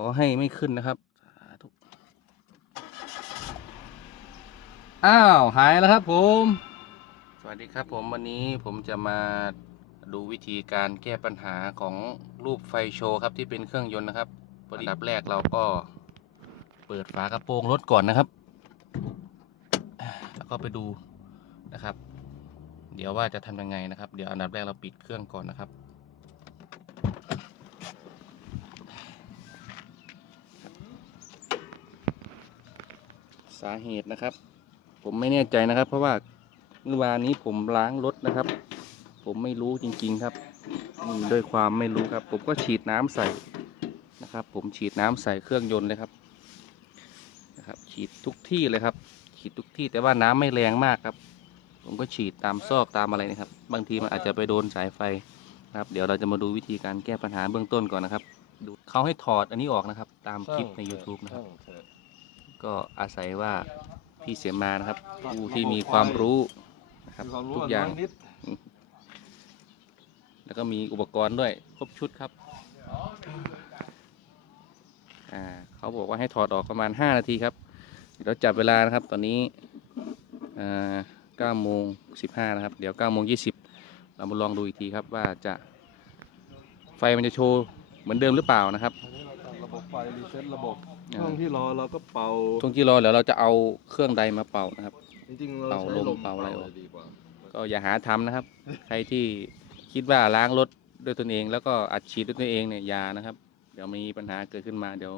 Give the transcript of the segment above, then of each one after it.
อให้ไม่ขึ้นนะครับอ้าว หายแล้วครับผม สวัสดีครับผมวันนี้ผมจะมาดูวิธีการแก้ปัญหาของรูปไฟโชว์ครับที่เป็นเครื่องยนต์นะครับอันดับแรกเราก็เปิดฝากระโปรงรถก่อนนะครับ แล้วก็ไปดูนะครับ เดี๋ยวว่าจะทำยังไงนะครับ เดี๋ยวอันดับแรกเราปิดเครื่องก่อนนะครับาเหตุนะครับ ผมไม่แน่ใจนะครับ เพราะว่าเมื่อวานนี้ผมล้างรถนะครับ ผมไม่รู้จริง ๆครับนี่ด้วยความไม่รู้ครับ ผมก็ฉีดน้ำใส่นะครับ ผมฉีดน้ำใส่เครื่องยนต์เลยครับนะครับ ฉีดทุกที่เลยครับ ฉีดทุกที่แต่ว่าน้ำไม่แรงมากครับ ผมก็ฉีดตามซอกตามอะไรนะครับ บางทีมันอาจจะไปโดนสายไฟครับ เดี๋ยวเราจะมาดูวิธีการแก้ปัญหาเบื้องต้นก่อนนะครับเขาให้ถอดอันนี้ออกนะครับ ตามคลิปใน YouTube นะครับ ก็อาศัยว่าพี่เสียมานะครับ ผู้ที่มีความรู้นะครับทุกอย่าง แล้วก็มีอุปกรณ์ด้วยครบชุดครับอ่าเขาบอกว่าให้ถอดออกประมาณ 5 นาทีครับเดี๋ยวเราจับเวลานะครับ ตอนนี้อ่า9โมง15นะครับ เดี๋ยว9โมง20เรามาลองดูอีกทีครับว่าจะไฟมันจะโชว์เหมือนเดิมหรือเปล่านะครับอันนี้เราทำระบบไฟรีเซ็ตระบบอ่า ช่วงที่รอเราก็เป่า ช่วงที่รอเดี๋ยวเราจะเอาเครื่องใดมาเป่านะครับ จริงๆเราเป่าใช้ลมลมเป่าอะไรออก ดีกว่าก็อย่าหาทำนะครับ ใครที่คิดว่าล้างรถด้วยตนเอง แล้วก็อัดฉีดด้วยตัวเองเนี่ยอยานะครับ เดี๋ยวมีปัญหาเกิดขึ้นมาเดี๋ยว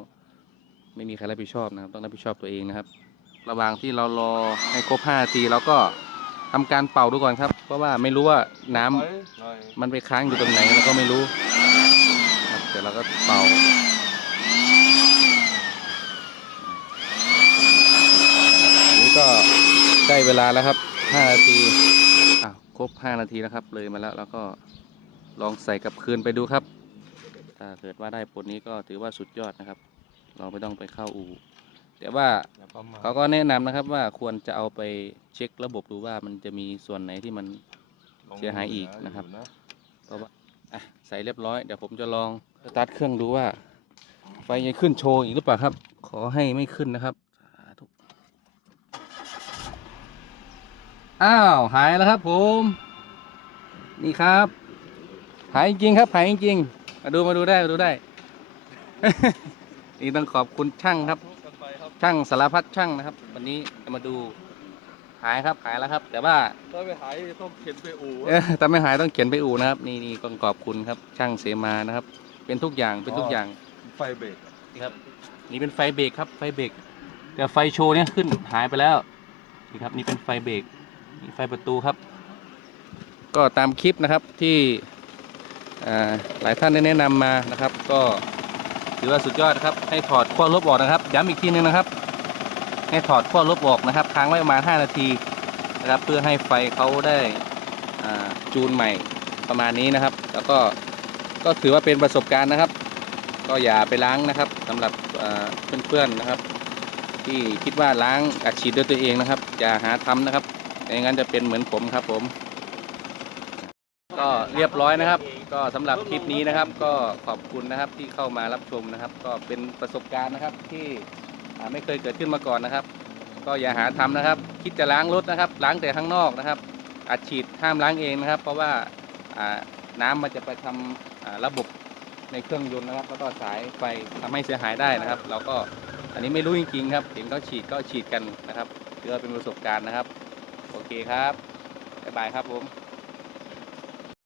ไม่มีใครรับผิดชอบนะครับ ต้องรับผิดชอบตัวเองนะครับ ระหว่างที่เรารอให้ครบ5นาทีเราก็ทำการเป่าดูก่อนครับ เพราะว่าไม่รู้ว่าน้ำ ถอยหน่อยมันไปค้างอยู่ตรงไหนเราก็ไม่รู้ครับเดี๋ยวเราก็เป่า อันนี้ก็ ใกล้เวลาแล้วครับ5นาทีอ้าวครบ5นาทีแล้วครับ เลยมาแล้วแล้วก็ลองใส่กับคืนไปดูครับ ถ้าเกิดว่าได้ผลนี้ก็ถือว่าสุดยอดนะครับ เราไม่ต้องไปเข้าอู่แต่ว่าอย่าเขาก็แนะนำนะครับว่าควรจะเอาไปเช็คระบบดูว่ามันจะมีส่วนไหนที่มันเสียหายอีกนะครับเพราะว่าอะใส่เรียบร้อยเดี๋ยวผมจะลองสตาร์ทเครื่องดูว่าไฟยังขึ้นโชว์อีกหรือเปล่าครับ ขอให้ไม่ขึ้นนะครับสาธุ อ้าวหายแล้วครับผม นี่ครับ หายจริงครับหายจริงมาดูมาดูได้มาดูได้ นี่ต้องขอบคุณช่างครับทุกกันไปครับช่างสารพัดช่างนะครับ วันนี้จะมาดูหายครับหายแล้วครับ แต่ว่าถ้าไปหายต้องเข็นไปอู่เอ๊ะถ้าไม่หายต้องเขียนไปอู่นะครับ นี่นี่ต้องขอบคุณครับ ช่างเสมานะครับ เป็นทุกอย่างเป็นทุกอย่างไฟเบรกนี่ครับ นี่เป็นไฟเบรกครับไฟเบรกแต่ไฟโชว์เนี่ยขึ้นหายไปแล้วนี่ครับ นี่เป็นไฟเบรกนี่ ไฟประตูครับ ก็ตามคลิปนะครับที่หลายท่านได้แนะนำมานะครับ ก็ถือว่าสุดยอดนะครับ ให้ถอดขั้วลบออกนะครับ ย้ำอีกทีนึงนะครับ ให้ถอดขั้วลบออกนะครับค้างไว้ประมาณ 5 นาทีนะครับ เพื่อให้ไฟเขาได้จูนใหม่ประมาณนี้นะครับ แล้วก็ก็ถือว่าเป็นประสบการณ์นะครับ ก็อย่าไปล้างนะครับสำหรับเพื่อนๆนะครับ ที่คิดว่าล้างอัดฉีดด้วยตัวเองนะครับ อย่าหาทำนะครับ ไม่งั้นจะเป็นเหมือนผมครับผม ก็เรียบร้อยนะครับ ก็สำหรับคลิปนี้นะครับ ก็ขอบคุณนะครับที่เข้ามารับชมนะครับ ก็เป็นประสบการณ์นะครับที่อ่าไม่เคยเกิดขึ้นมาก่อนนะครับ ก็อย่าหาทำนะครับ คิดจะล้างรถนะครับ ล้างแต่ข้างนอกนะครับ อัดฉีดห้ามล้างเองนะครับ เพราะว่าน้ำมันจะไปทำอ่าระบบในเครื่องยนต์นะครับแล้วก็สายไฟทำให้เสียหายได้นะครับ เราก็อันนี้ไม่รู้จริงๆครับเห็นเขาฉีดก็ฉีดกันนะครับถือว่าเป็นประสบการณ์นะครับ โอเคครับบ๊ายบายครับผม